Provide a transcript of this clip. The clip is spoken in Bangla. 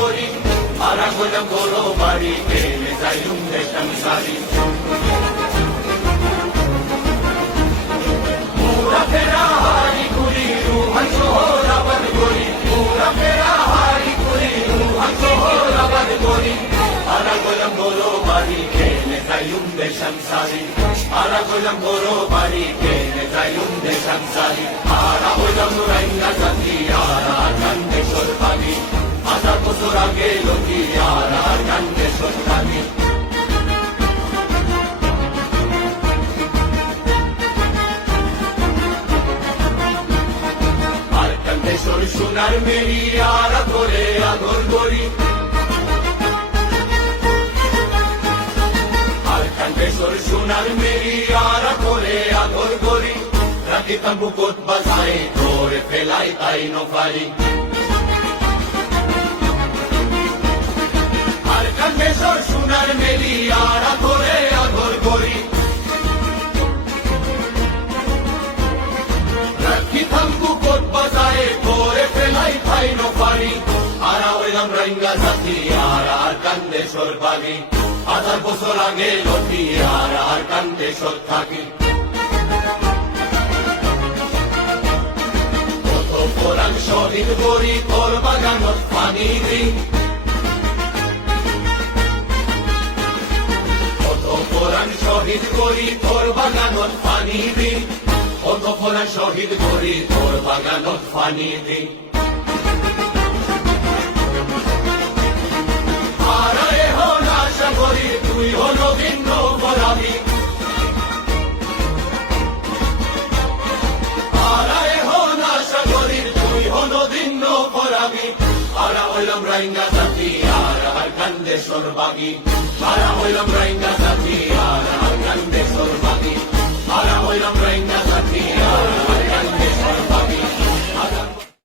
করি আরা হইলাম বড় বাড়ি কেনে যাইলুম দেশান সারি পুরা ফেরা হারি করি রুহান শহর আবাদ করি পুরা ফেরা হারি করি রুহান শহর আবাদ করি আরা হইলাম বড় বাড়ি কেনে যাইলুম দেশান সারি আরা হইলাম বড় বাড়ি কেনে যাইলুম দেশান সারি আরা হইলাম রাইঙ্গা জাতি আরা কান্দে সরকারি 1000 বছর আগে লতি আরা কান্দে সরকারি আর কান্দে সর সোনার মেরি আরা করে আদর করি আর কান্দে সর সোনার মেরি আরা করে আদর করি রাতে তাম্বুকত বাজায় ধরে ফেলাই তাই নফারি আর কান্দে সর সোনার মেরি আরা করে আদর করি রাতে তাম্বুকত বাজায় ধরে ফেলাই তাই নফারি আরা হইলাম রাইঙ্গা জাতি আর কান্দে সর বাগি 1000 বছর আগে লতি আর কান্দে সর থাকি কোরআন শহীদ করি তোর বাগানত পানি দি কত কোরআন শহীদ করি তোর বাগানত পানি দি কত কোরআন শহীদ করি তোর বাগানত পানি দি আর এখন আশা করি তুই হলো ভিন্ন বলাবি আরা হইলাম রাইঙ্গা জাতি আর কান্দে সরবাগি আরা হইলাম রাইঙ্গা জাতি আর কান্দে সরবাগি আরা